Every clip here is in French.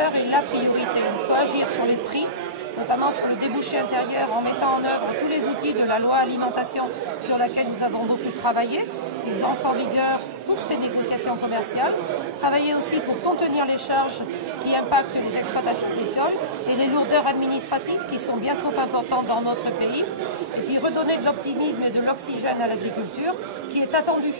consommateur est la priorité. Il faut agir sur les prix, notamment sur le débouché intérieur, en mettant en œuvre tous les outils de la loi alimentation sur laquelle nous avons beaucoup travaillé. Ils entrent en vigueur pour ces négociations commerciales. Travailler aussi pour contenir les charges qui impactent les exploitations agricoles et les lourdeurs administratives qui sont bien trop importantes dans notre pays. Et puis redonner de l'optimisme et de l'oxygène à l'agriculture qui est attendue.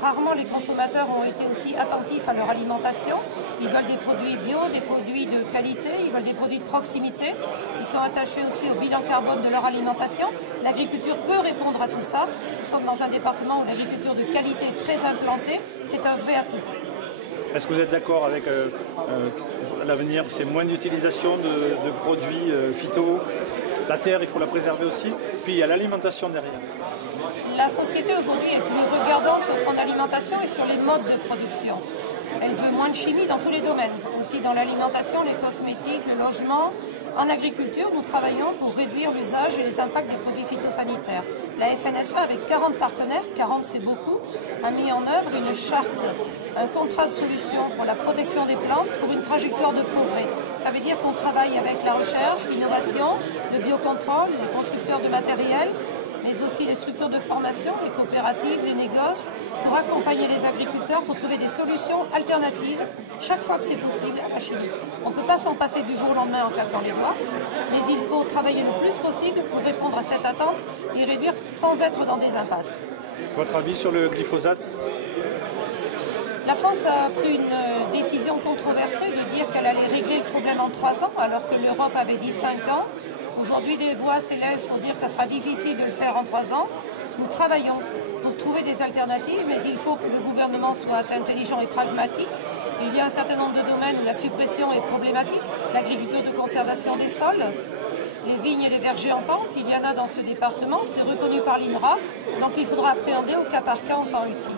Rarement les consommateurs ont été aussi attentifs à leur alimentation. Ils veulent des produits bio, des produits de qualité, ils veulent des produits de proximité. Ils sont attachés aussi au bilan carbone de leur alimentation. L'agriculture peut répondre à tout ça. Nous sommes dans un département où l'agriculture de qualité est très implantée. C'est un vrai atout. Est-ce que vous êtes d'accord avec l'avenir, c'est moins d'utilisation de produits phyto? La terre, il faut la préserver aussi. Puis il y a l'alimentation derrière. La société aujourd'hui est plus regardante sur son alimentation et sur les modes de production. Elle veut moins de chimie dans tous les domaines, aussi dans l'alimentation, les cosmétiques, le logement. En agriculture, nous travaillons pour réduire l'usage et les impacts des produits phytosanitaires. La FNSEA, avec 40 partenaires, 40 c'est beaucoup, a mis en œuvre une charte, un contrat de solution pour la protection des plantes pour une trajectoire de progrès. Ça veut dire qu'on travaille avec la recherche, l'innovation, le biocontrôle, les constructeurs de matériel, mais aussi les structures de formation, les coopératives, les négoces, pour accompagner les agriculteurs pour trouver des solutions alternatives chaque fois que c'est possible à la chimie. On ne peut pas s'en passer du jour au lendemain en claquant les doigts, mais il faut travailler le plus possible pour répondre à cette attente et réduire sans être dans des impasses. Votre avis sur le glyphosate? La France a pris une décision controversée de dire qu'elle allait régler le problème en 3 ans, alors que l'Europe avait dit 5 ans. Aujourd'hui, des voix s'élèvent pour dire que ça sera difficile de le faire en 3 ans. Nous travaillons pour trouver des alternatives, mais il faut que le gouvernement soit intelligent et pragmatique. Il y a un certain nombre de domaines où la suppression est problématique. L'agriculture de conservation des sols, les vignes et les vergers en pente, il y en a dans ce département, c'est reconnu par l'INRA, donc il faudra appréhender au cas par cas en temps utile.